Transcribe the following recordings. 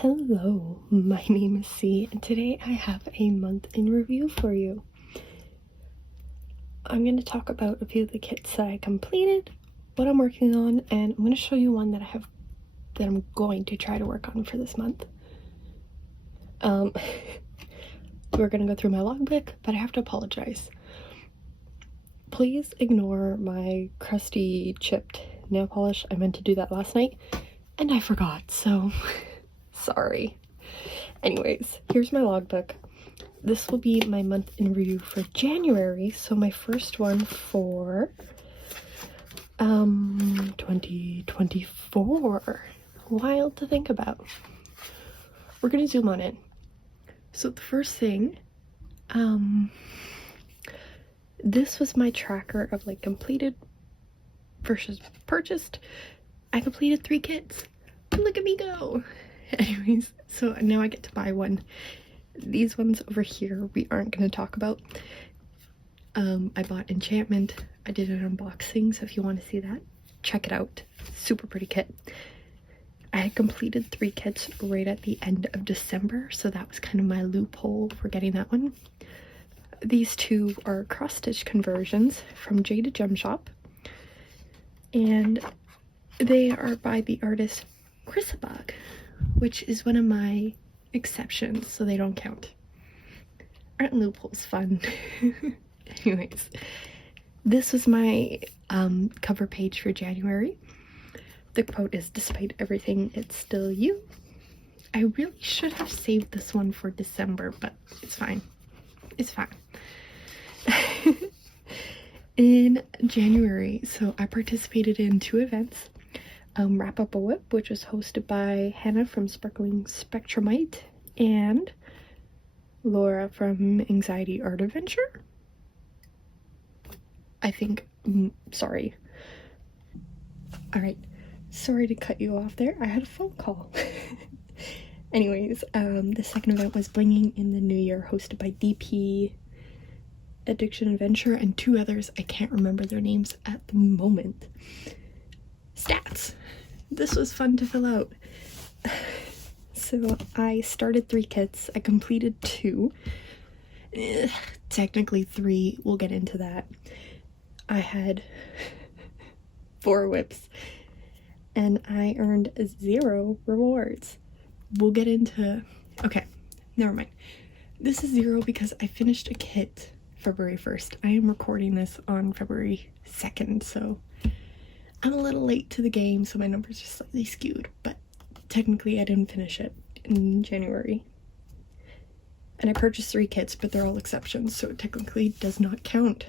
Hello, my name is C, and today I have a month in review for you. I'm going to talk about a few of the kits that I completed, what I'm working on, and I'm going to show you one that I'm going to try to work on for this month. We're going to go through my logbook, but I have to apologize. Please ignore my crusty chipped nail polish. I meant to do that last night, and I forgot, so sorry. Anyways, here's my logbook. This will be my month in review for January, so my first one for 2024. Wild to think about. We're gonna zoom on in. So the first thing, this was my tracker of like completed versus purchased. I completed 3 kits. Look at me go. Anyways, so now I get to buy one. These ones over here we aren't going to talk about. I bought Enchantment. I did an unboxing, so if you want to see that, check it out. Super pretty kit. I had completed 3 kits right at the end of December, so that was kind of my loophole for getting that one. These 2 are cross-stitch conversions from Jada Gem Shop, and they are by the artist Chrisabog, which is one of my exceptions, so they don't count. Aren't loopholes fun? Anyways, this was my cover page for January. The quote is, "Despite everything, it's still you." I really should have saved this one for December, but it's fine. It's fine. In January, so I participated in 2 events. Wrap Up a Whip, which was hosted by Hannah from Sparkling Spectrumite and Laura from Anxiety Art Adventure. I think, sorry. Alright, sorry to cut you off there. I had a phone call. Anyways, the second event was Blinging in the New Year, hosted by DP, Addiction Adventure, and 2 others. I can't remember their names at the moment. Stats. This was fun to fill out. So I started 3 kits. I completed 2. Technically 3. We'll get into that. I had 4 whips and I earned 0 rewards. We'll get into... Okay, never mind. This is 0 because I finished a kit February 1st. I am recording this on February 2nd, so I'm a little late to the game, so my numbers are slightly skewed, but technically I didn't finish it in January. And I purchased 3 kits, but they're all exceptions, so it technically does not count.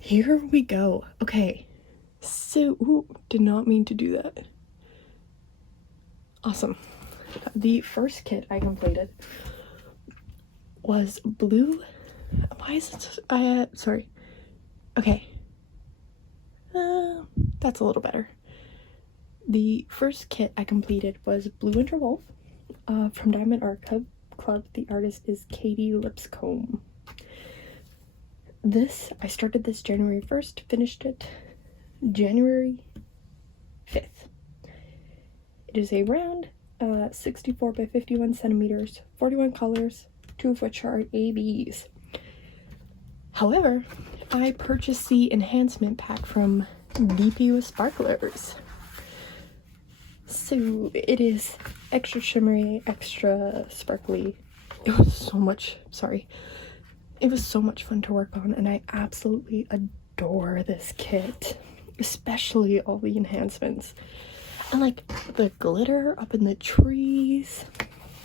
Here we go. Okay, so, ooh, did not mean to do that. Awesome. The first kit I completed was blue. Why is it, sorry. Okay. That's a little better. The first kit I completed was Blue Winter Wolf from Diamond Art Club. The artist is Katie Lipscomb. I started this January 1st, finished it January 5th. It is a round 64 by 51 centimeters, 41 colors, 2 of which are ABs. However, I purchased the enhancement pack from DP with Sparklers. So it is extra shimmery, extra sparkly. It was so much fun to work on, and I absolutely adore this kit, especially all the enhancements. And like the glitter up in the trees.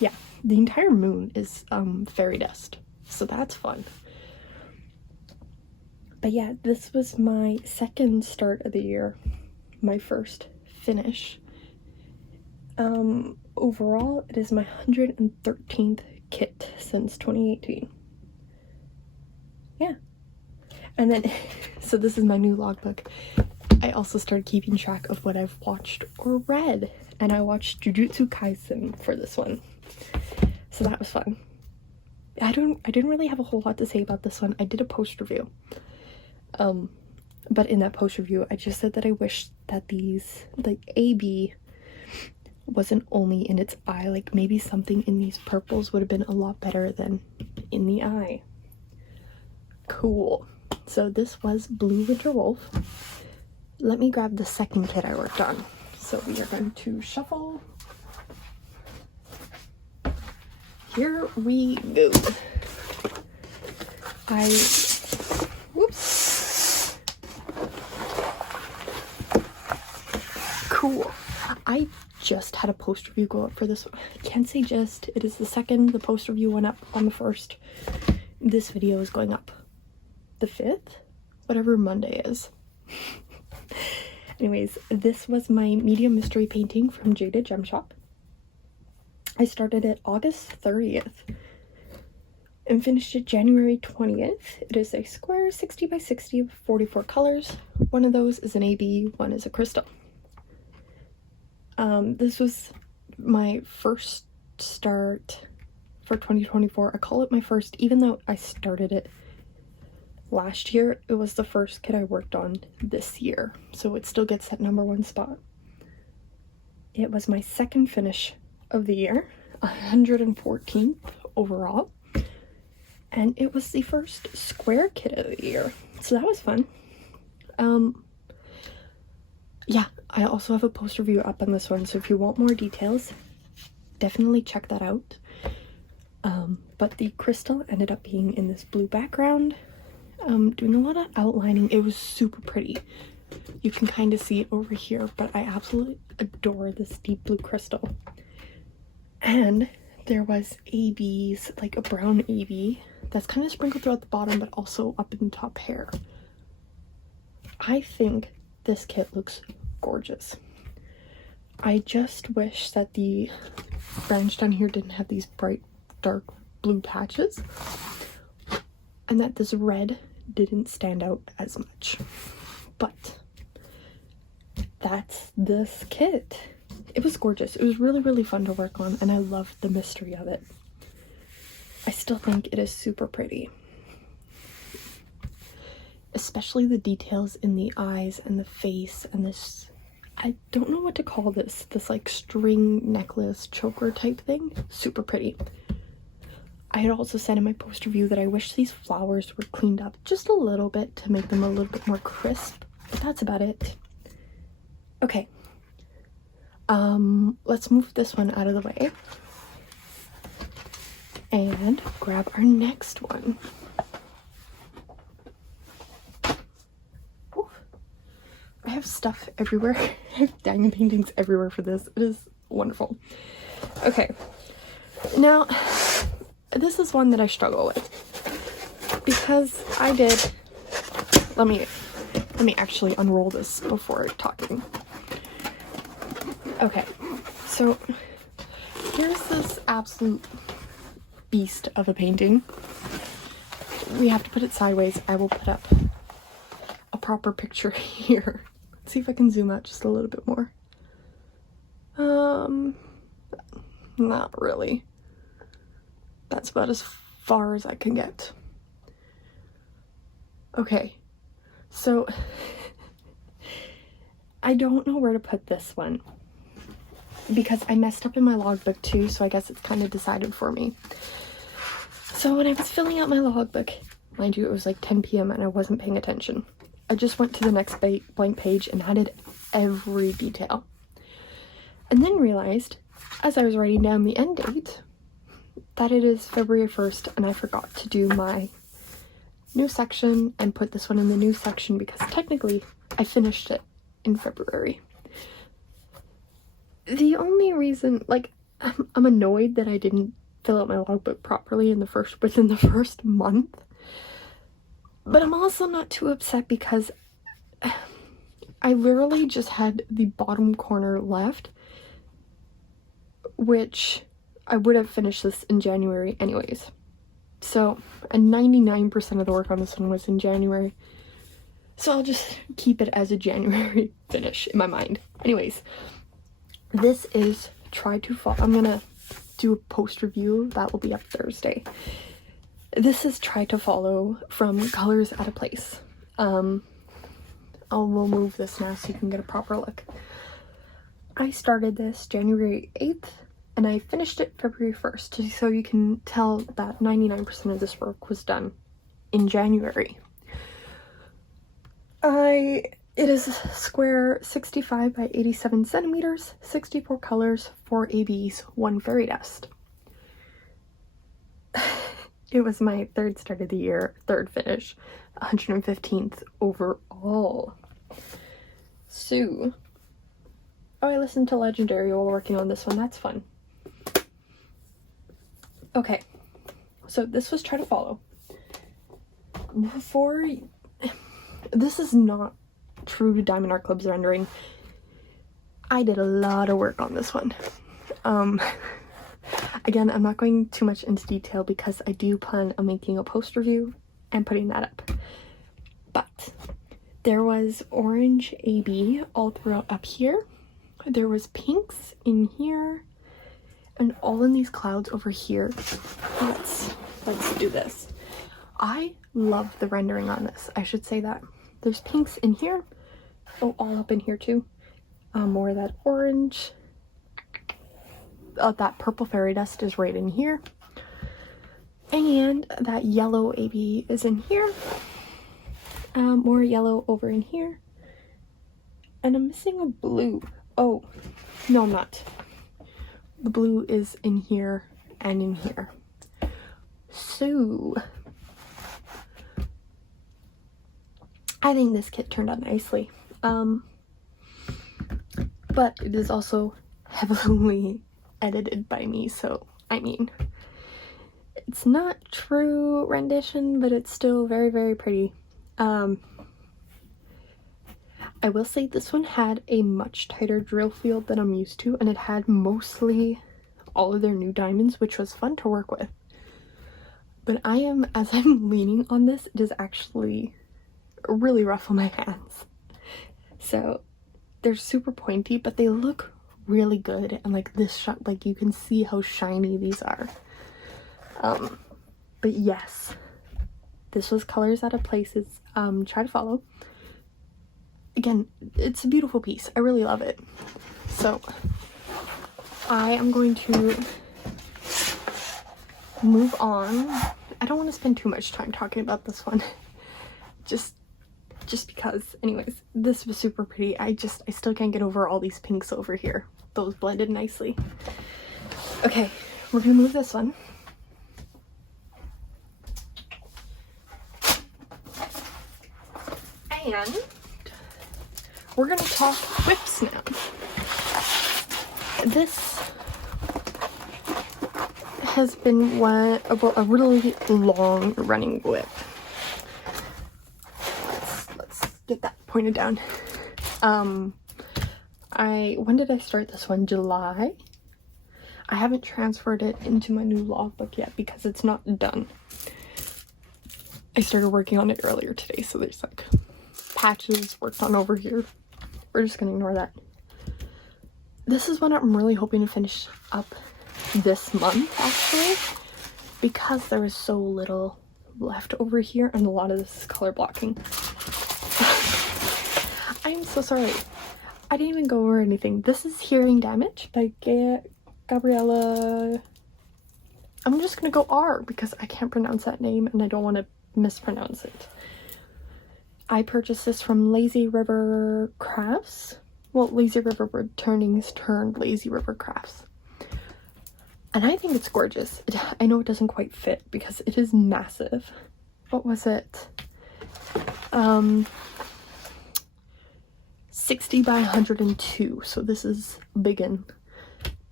Yeah, the entire moon is fairy dust, so that's fun. But yeah, this was my second start of the year, my first finish. Overall, it is my 113th kit since 2018. Yeah. And then, so this is my new logbook. I also started keeping track of what I've watched or read, and I watched Jujutsu Kaisen for this one. So that was fun. I didn't really have a whole lot to say about this one. I did a post review. But in that post review, I just said that I wish that these, like, AB wasn't only in its eye. Like maybe something in these purples would have been a lot better than in the eye. Cool. So this was Blue Winter Wolf. Let me grab the second kit I worked on. So we are going to shuffle. Here we go. Whoops. Cool. I just had a post review go up for this one. I can't say just. It is the second. The post review went up on the 1st. This video is going up the 5th, whatever Monday is. Anyways, this was my medium mystery painting from Jada Gem Shop. I started it August 30th and finished it January 20th. It is a square 60 by 60 of 44 colors. One of those is an AB, one is a crystal. This was my first start for 2024. I call it my first, even though I started it last year. It was the first kit I worked on this year, so it still gets that #1 spot. It was my second finish of the year, 114th overall, and it was the first square kit of the year, so that was fun. Yeah, I also have a post review up on this one, so if you want more details, definitely check that out. But the crystal ended up being in this blue background, doing a lot of outlining. It was super pretty. You can kind of see it over here, but I absolutely adore this deep blue crystal. And there was ABs, like a brown AB that's kind of sprinkled throughout the bottom, but also up in the top hair. I think this kit looks gorgeous. I just wish that the branch down here didn't have these bright dark blue patches, and that this red didn't stand out as much. But that's this kit. It was gorgeous. It was really, really fun to work on, and I loved the mystery of it. I still think it is super pretty. Especially the details in the eyes and the face and this, I don't know what to call this like string necklace choker type thing. Super pretty. I had also said in my post review that I wish these flowers were cleaned up just a little bit to make them a little bit more crisp, but that's about it. Okay. Let's move this one out of the way and grab our next one. Ooh. I have stuff everywhere. I have diamond paintings everywhere for this. It is wonderful. Okay, now this is one that I struggle with because I did, let me actually unroll this before talking. Okay, so here's this absolute beast of a painting. We have to put it sideways. I will put up a proper picture here. Let's see if I can zoom out just a little bit more. Not really. That's about as far as I can get. Okay, so I don't know where to put this one because I messed up in my logbook too, so I guess it's kind of decided for me. So when I was filling out my logbook, mind you, it was like 10 p.m. and I wasn't paying attention. I just went to the next blank page and added every detail. And then realized, as I was writing down the end date, that it is February 1st and I forgot to do my new section and put this one in the new section because technically I finished it in February. The only reason, like, I'm annoyed that I didn't fill out my logbook properly within the first month, but I'm also not too upset because I literally just had the bottom corner left, which I would have finished this in January anyways. So, and 99% of the work on this one was in January. So I'll just keep it as a January finish in my mind. Anyways, this is Try to Follow. I'm gonna do a post review. That will be up Thursday. This is Try to Follow from Colors at a Place. We'll move this now so you can get a proper look. I started this January 8th and I finished it February 1st, so you can tell that 99% of this work was done in January. It is square 65 by 87 centimeters, 64 colors, 4 ABs, 1 fairy dust. It was my third start of the year, third finish, 115th overall. So, oh, I listened to Legendary while working on this one. That's fun. Okay, so this was Try to Follow. This is not true to Diamond Art Club's rendering. I did a lot of work on this one. Again, I'm not going too much into detail because I do plan on making a post review and putting that up. But there was orange AB all throughout up here. There was pinks in here and all in these clouds over here. Let's do this. I love the rendering on this. I should say that. There's pinks in here. Oh, all up in here too. More of that orange. That purple fairy dust is right in here. And that yellow AB is in here. More yellow over in here. And I'm missing a blue. Oh, no, I'm not. The blue is in here and in here. So, I think this kit turned out nicely. But it is also heavily edited by me, so I mean, it's not true rendition, but it's still very, very pretty. I will say this one had a much tighter drill field than I'm used to, and it had mostly all of their new diamonds, which was fun to work with. But as I'm leaning on this, it is actually really rough on my hands. So they're super pointy, but they look really good, and like this shot, like you can see how shiny these are. But yes, this was Colors Out of Places. Try to Follow. Again, it's a beautiful piece. I really love it. So I am going to move on. I don't want to spend too much time talking about this one. just because. Anyways, this was super pretty. I still can't get over all these pinks over here. Those blended nicely. Okay, we're gonna move this one. And we're gonna talk whips now. This has been a really long running whip. Let's get that pointed down. When did I start this one? July. I haven't transferred it into my new logbook yet because it's not done. I started working on it earlier today, so there's like patches worked on over here. We're just gonna ignore that. This is one I'm really hoping to finish up this month, actually, because there is so little left over here and a lot of this is color blocking. I'm so sorry. I didn't even go over anything. This is Hearing Damage by Gabriella. I'm just gonna go R because I can't pronounce that name and I don't want to mispronounce it. I purchased this from Lazy River Crafts. Well, Lazy River Returnings turned Lazy River Crafts. And I think it's gorgeous. I know it doesn't quite fit because it is massive. What was it? 60 by 102. So this is biggin.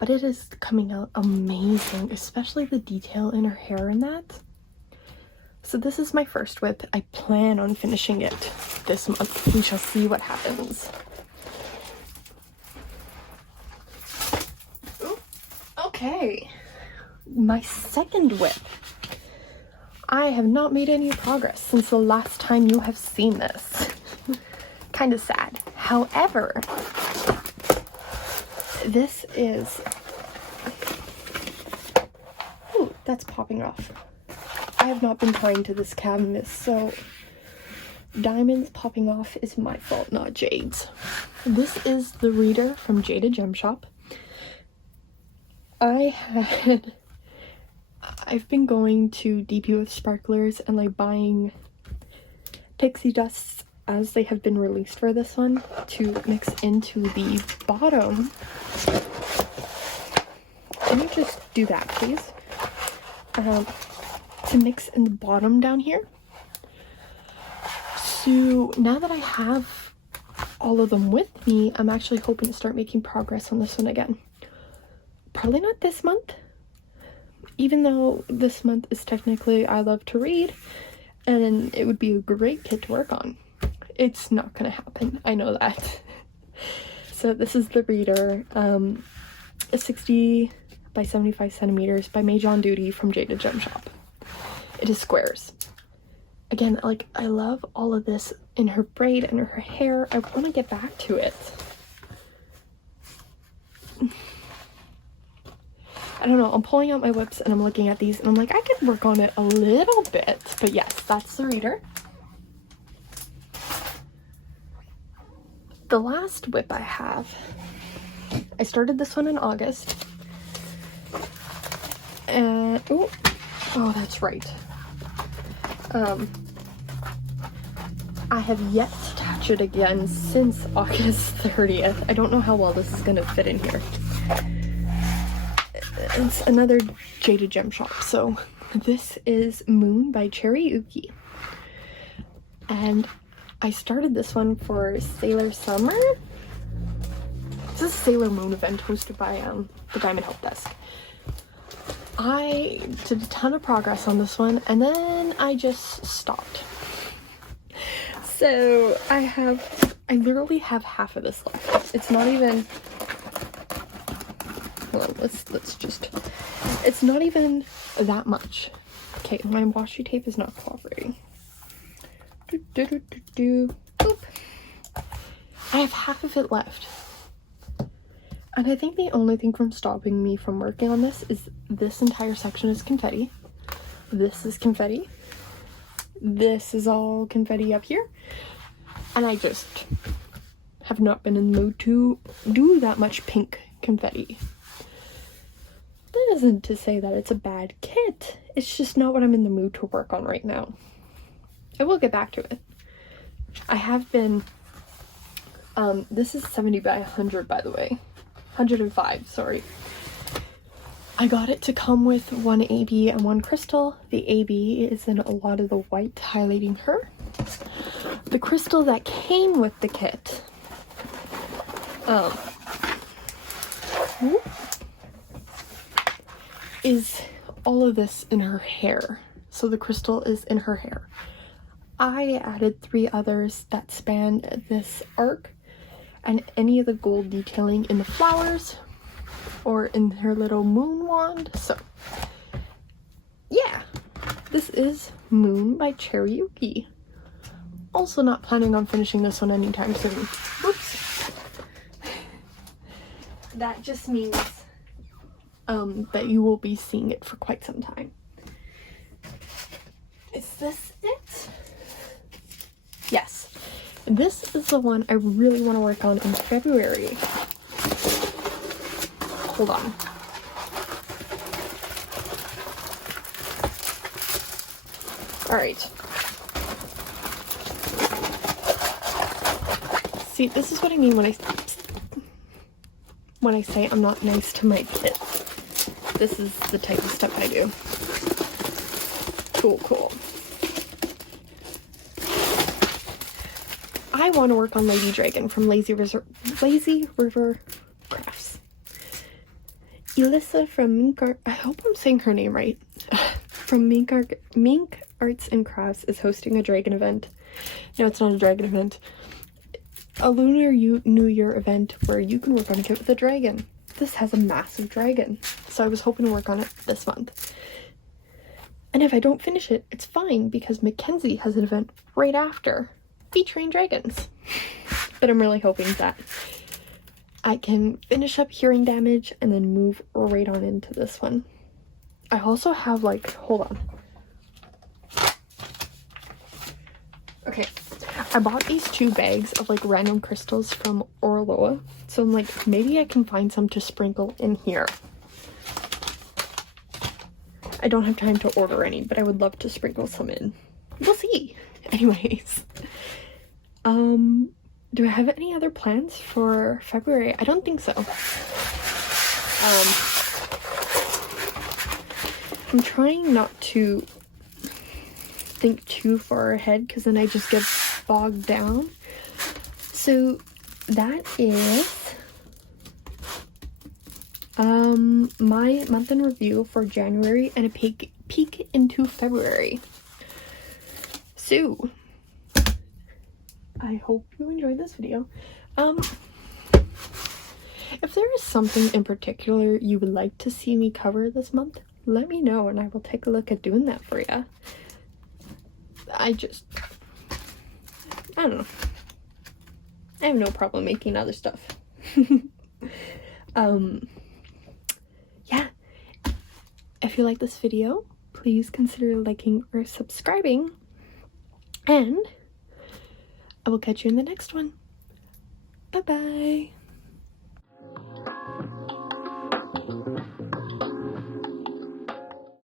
But it is coming out amazing, especially the detail in her hair in that. So this is my first whip. I plan on finishing it this month. We shall see what happens. Ooh, okay. My second whip. I have not made any progress since the last time you have seen this. Kind of sad. However, this is... Ooh, that's popping off. I have not been kind to this canvas, so diamonds popping off is my fault, not Jade's. This is the reader from Jada Gem Shop. I've been going to DP with sparklers and like buying pixie dusts as they have been released for this one to mix into the bottom. Can you just do that, please? To mix in the bottom down here. So now that I have all of them with me, I'm actually hoping to start making progress on this one again. Probably not this month, even though this month is technically I Love to Read, and it would be a great kit to work on. It's not gonna happen, I know that. So this is the reader, a 60 by 75 centimeters by Mage on Duty from Jada Gem Shop. It is squares. Again, like, I love all of this in her braid and her hair. I want to get back to it. I don't know, I'm pulling out my whips and I'm looking at these and I'm like, I could work on it a little bit. But yes, that's the reader. The last whip I have, I started this one in August. And, oh, that's right. I have yet to touch it again since August 30th. I don't know how well this is gonna fit in here. It's another Jada Gem Shop. So this is Moon by Cherry Uki. And I started this one for Sailor Summer. This is a Sailor Moon event hosted by the Diamond Help Desk. I did a ton of progress on this one and then I just stopped. So I literally have half of this left. It's not even, hold on, let's just, it's not even that much. Okay, my washi tape is not cooperating. Boop. I have half of it left. And I think the only thing from stopping me from working on this is this entire section is confetti. This is confetti. This is all confetti up here. And I just have not been in the mood to do that much pink confetti. That isn't to say that it's a bad kit. It's just not what I'm in the mood to work on right now. I will get back to it. I have been, this is 70 by 100 by the way. 105, sorry. I got it to come with one AB and one crystal. The AB is in a lot of the white highlighting her. The crystal that came with the kit is all of this in her hair. So the crystal is in her hair. I added 3 others that span this arc and any of the gold detailing in the flowers or in her little moon wand. So yeah, this is Moon by Cherry Yuki. Also not planning on finishing this one anytime soon. Whoops. That just means that you will be seeing it for quite some time. Is this it? Yes. This is the one I really want to work on in February. Hold on. Alright. See, this is what I mean when I say I'm not nice to my kids. This is the type of stuff I do. Cool. I want to work on Lady Dragon from Lazy River Crafts. Elissa from Mink Art, I hope I'm saying her name right, from Mink Arts and Crafts is hosting a dragon event. No, it's not a dragon event. A Lunar New Year event where you can work on a kit with a dragon. This has a massive dragon, so I was hoping to work on it this month. And if I don't finish it, it's fine because Mackenzie has an event right after featuring dragons. But I'm really hoping that I can finish up Hearing Damage and then move right on into this one. I also have like, hold on. Okay, I bought these 2 bags of like random crystals from Orloa, so I'm like, maybe I can find some to sprinkle in here. I don't have time to order any, but I would love to sprinkle some in. We'll see. Anyways, do I have any other plans for February? I don't think so. I'm trying not to think too far ahead because then I just get bogged down. So that is my month in review for January and a peek into February. So I hope you enjoyed this video. If there is something in particular you would like to see me cover this month, let me know and I will take a look at doing that for you. I don't know. I have no problem making other stuff. Yeah. If you like this video, please consider liking or subscribing. And I will catch you in the next one. Bye-bye.